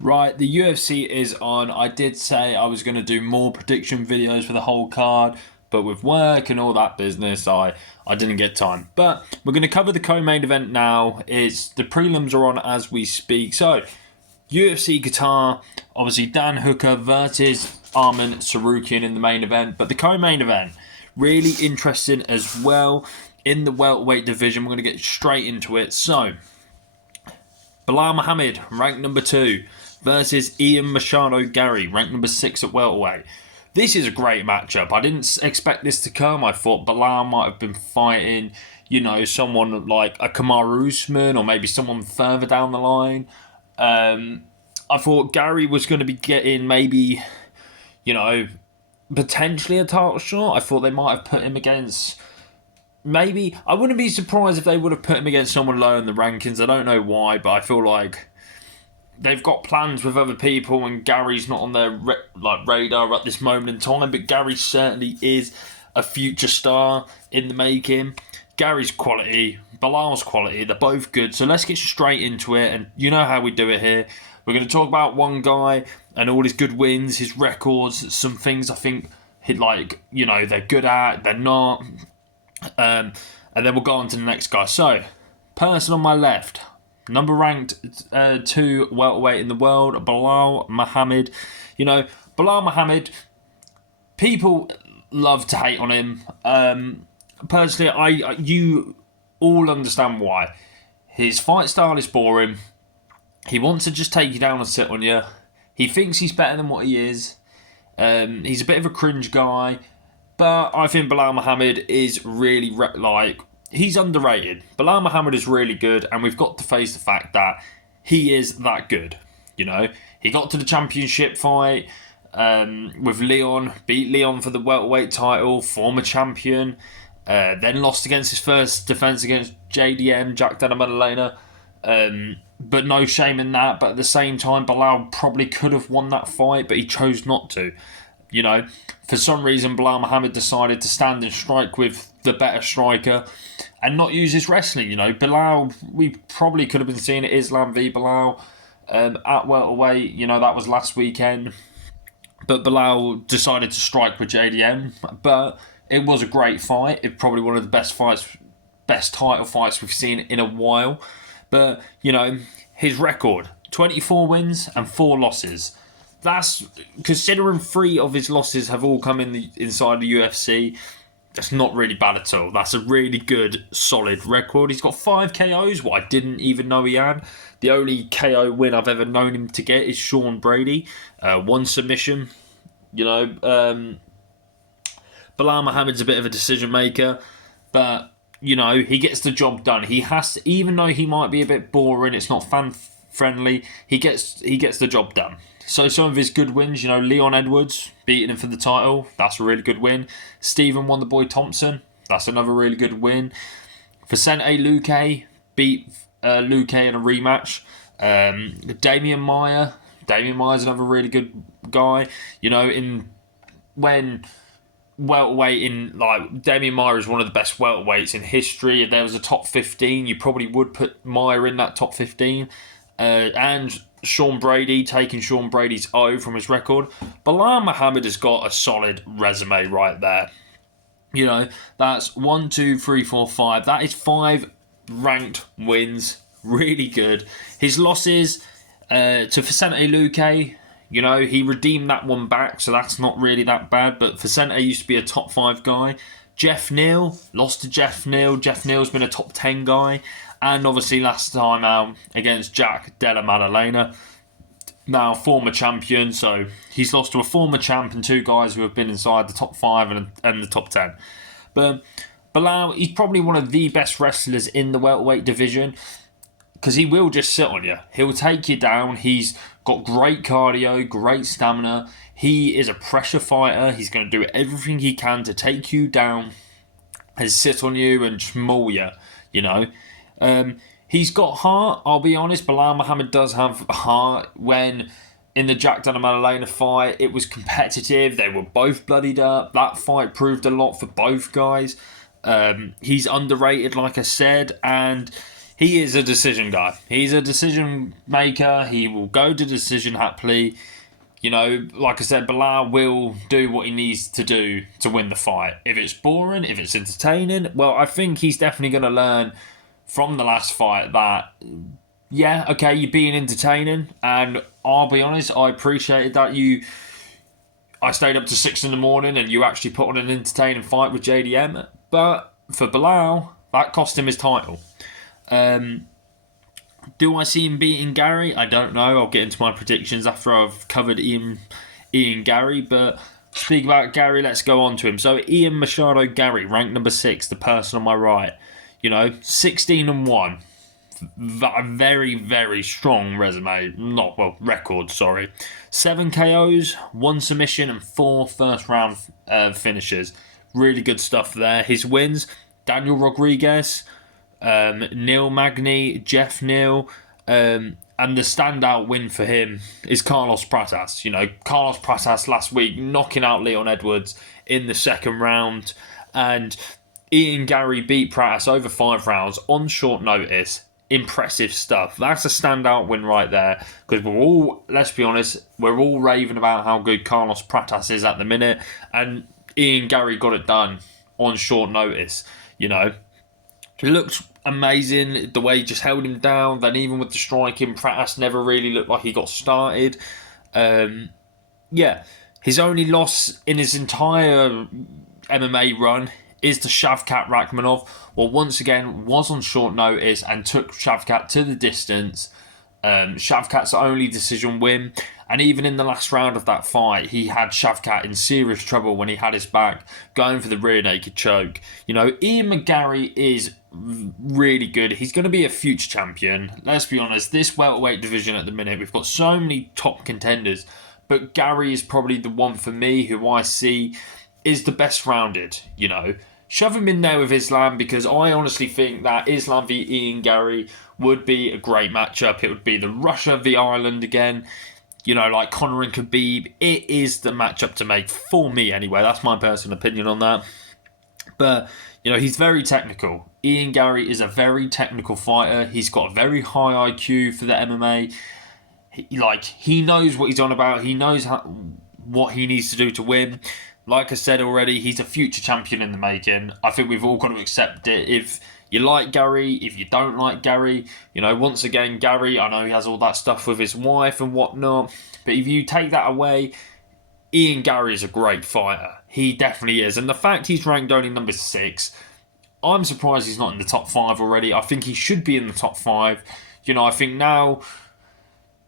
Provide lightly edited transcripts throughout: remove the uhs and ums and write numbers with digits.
Right, the UFC is on. I did say I was going to do more prediction videos for the whole card, but with work and all that business, I didn't get time. But we're going to cover the co-main event now. It's the prelims are on as we speak. So, UFC Qatar, obviously Dan Hooker versus Arman Sarukian in the main event, but the co-main event really interesting as well in the welterweight division. We're going to get straight into it. So, Belal Muhammad, ranked number 2, versus Ian Machado Garry, ranked number 6 at welterweight. This is a great matchup. I didn't expect this to come. I thought Belal might have been fighting, someone like a Kamaru Usman or maybe someone further down the line. I thought Garry was going to be getting maybe, potentially a title shot. I thought they might have put him against. Maybe I wouldn't be surprised if they would have put him against someone low in the rankings. I don't know why, but I feel like they've got plans with other people, and Garry's not on their radar at this moment in time. But Garry certainly is a future star in the making. Garry's quality, Belal's quality, they're both good. So let's get straight into it, and you know how we do it here. We're going to talk about one guy and all his good wins, his records, some things I think they're good at, they're not. And then we'll go on to the next guy. So, person on my left, number ranked 2 welterweight in the world, Belal Muhammad. Belal Muhammad, people love to hate on him. Personally, you all understand why. His fight style is boring. He wants to just take you down and sit on you. He thinks he's better than what he is. He's a bit of a cringe guy. But I think Belal Muhammad is really, he's underrated. Belal Muhammad is really good, and we've got to face the fact that he is that good. He got to the championship fight with Leon, beat Leon for the welterweight title, former champion, then lost against his first defence against JDM, Jack Della Maddalena. But no shame in that. But at the same time, Belal probably could have won that fight, but he chose not to. For some reason, Belal Muhammad decided to stand and strike with the better striker and not use his wrestling. Belal, we probably could have been seeing it Islam v Belal at welterweight. That was last weekend. But Belal decided to strike with JDM. But it was a great fight. It's probably one of the best title fights we've seen in a while. But, his record, 24 wins and 4 losses. That's, considering 3 of his losses have all come inside the UFC, that's not really bad at all. That's a really good, solid record. He's got 5 KOs, what I didn't even know he had. The only KO win I've ever known him to get is Sean Brady. 1 submission. Belal Muhammad's a bit of a decision maker, but, he gets the job done. He has to, even though he might be a bit boring, it's not fan friendly, he gets the job done. So some of his good wins, Leon Edwards beating him for the title, that's a really good win. Stephen Wonderboy Thompson, that's another really good win. Vicente Luque beat Luque in a rematch. Damian Maia's another really good guy. When welterweight Damian Maia is one of the best welterweights in history. If there was a top 15, you probably would put Maia in that top 15. And Sean Brady, taking Sean Brady's O from his record. Belal Muhammad has got a solid resume right there. That's 1, 2, 3, 4, 5. That is 5 ranked wins. Really good. His losses to Vicente Luque, he redeemed that one back, so that's not really that bad. But Vicente used to be a top 5 guy. Jeff Neal, lost to Jeff Neal. Jeff Neal's been a top 10 guy. And obviously last time out against Jack Della Maddalena, now former champion. So he's lost to a former champ and 2 guys who have been inside the top 5 and the top 10. But Belal, he's probably one of the best wrestlers in the welterweight division, because he will just sit on you. He'll take you down. He's got great cardio, great stamina. He is a pressure fighter. He's going to do everything he can to take you down and sit on you and maul you, He's got heart, I'll be honest. Belal Muhammad does have heart. When in the Jack Della Maddalena fight, it was competitive. They were both bloodied up. That fight proved a lot for both guys. He's underrated, like I said, and he is a decision guy. He's a decision maker. He will go to decision happily. You know, like I said, Belal will do what he needs to do to win the fight. If it's boring, if it's entertaining, well, I think he's definitely going to learn from the last fight that, yeah, okay, you're being entertaining. And I'll be honest, I appreciated that I stayed up to 6 in the morning and you actually put on an entertaining fight with JDM. But for Belal, that cost him his title. Do I see him beating Garry? I don't know. I'll get into my predictions after I've covered Ian Garry. But speak about Garry, let's go on to him. So Ian Machado Garry, ranked number 6, the person on my right. 16-1. A very, very strong resume. Record, sorry. 7 KOs, 1 submission, and 4 first round finishes. Really good stuff there. His wins: Daniel Rodriguez, Neil Magny, Jeff Neal, and the standout win for him is Carlos Pratas. Carlos Pratas last week knocking out Leon Edwards in the second round, and Ian Garry beat Pratas over 5 rounds on short notice. Impressive stuff. That's a standout win right there, because let's be honest, we're all raving about how good Carlos Pratas is at the minute, and Ian Garry got it done on short notice. It looked amazing, the way he just held him down. Then even with the striking, Pratas never really looked like he got started. His only loss in his entire MMA run is to Shavkat Rakhmonov. Well, once again, was on short notice and took Shavkat to the distance. Shavkat's only decision win. And even in the last round of that fight, he had Shavkat in serious trouble when he had his back, going for the rear naked choke. Ian Garry is really good. He's going to be a future champion. Let's be honest, this welterweight division at the minute, we've got so many top contenders, but Garry is probably the one for me who I see is the best rounded. Shove him in there with Islam, because I honestly think that Islam v Ian Garry would be a great matchup. It would be the Russia v Ireland again. Like Conor and Khabib. It is the matchup to make for me anyway. That's my personal opinion on that. But, he's very technical. Ian Garry is a very technical fighter. He's got a very high IQ for the MMA. He knows what he's on about. He knows what he needs to do to win. Like I said already, he's a future champion in the making. I think we've all got to accept it. If you like Garry, if you don't like Garry, once again, Garry, I know he has all that stuff with his wife and whatnot, but if you take that away, Ian Garry is a great fighter. He definitely is. And the fact he's ranked only number 6, I'm surprised he's not in the top 5 already. I think he should be in the top 5. I think now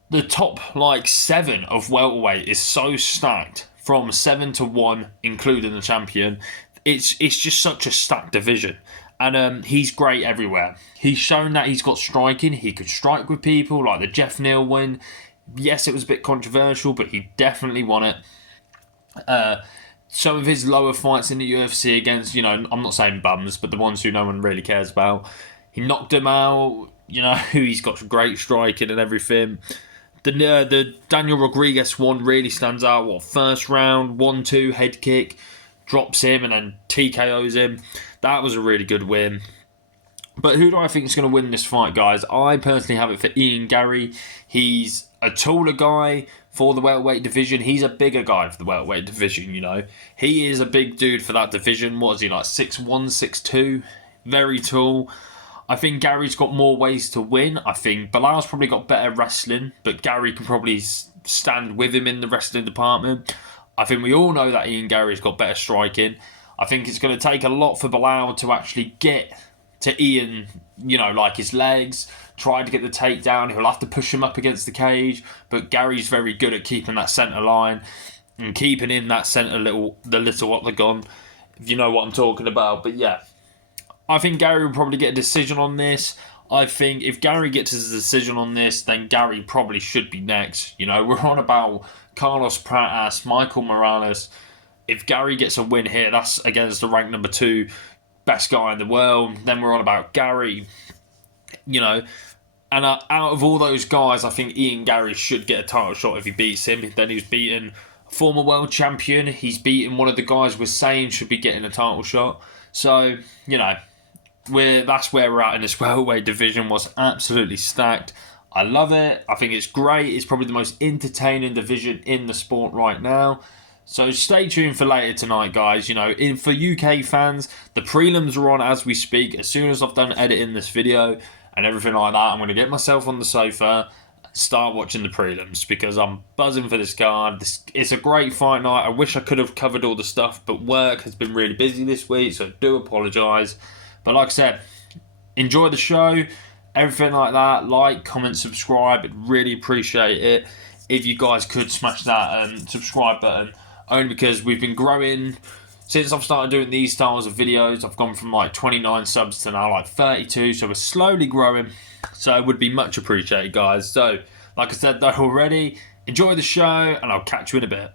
the top 7 of welterweight is so stacked, from 7 to 1, including the champion. It's just such a stacked division. And he's great everywhere. He's shown that he's got striking. He could strike with people, like the Jeff Neal win. Yes, it was a bit controversial, but he definitely won it. Some of his lower fights in the UFC against, I'm not saying bums, but the ones who no one really cares about. He knocked him out. He's got great striking and everything. The Daniel Rodriguez one really stands out. First round, 1-2 head kick, drops him and then TKOs him. That was a really good win. But who do I think is going to win this fight, guys? I personally have it for Ian Garry. He's a taller guy for the welterweight division. He's a bigger guy for the welterweight division, He is a big dude for that division. What is he, 6'1", 6'2"? Very tall. I think Gary's got more ways to win. I think Belal's probably got better wrestling, but Garry can probably stand with him in the wrestling department. I think we all know that Ian Garry's got better striking. I think it's going to take a lot for Belal to actually get to Ian, his legs, try to get the takedown. He'll have to push him up against the cage, but Gary's very good at keeping that centre line and keeping in that centre the little octagon, if you know what I'm talking about. But yeah, I think Garry will probably get a decision on this. I think if Garry gets his decision on this, then Garry probably should be next. We're on about Carlos Pratas, Michael Morales. If Garry gets a win here, that's against the ranked number 2 best guy in the world. Then we're on about Garry. And out of all those guys, I think Ian Garry should get a title shot if he beats him. Then he's beaten a former world champion. He's beaten one of the guys we're saying should be getting a title shot. So, that's where we're at in this welterweight division. Was absolutely stacked. I love it. I think it's great. It's probably the most entertaining division in the sport right now. So stay tuned for later tonight, guys. You know, for UK fans, the prelims are on as we speak. As soon as I've done editing this video and everything like that, I'm going to get myself on the sofa and start watching the prelims because I'm buzzing for this card. It's a great fight night. I wish I could have covered all the stuff, but work has been really busy this week, so I do apologise. But like I said, enjoy the show, everything like that. Like, comment, subscribe. I'd really appreciate it if you guys could smash that subscribe button. Only because we've been growing since I've started doing these styles of videos. I've gone from like 29 subs to now like 32, so we're slowly growing. So it would be much appreciated, guys. So, like I said though already, enjoy the show, and I'll catch you in a bit.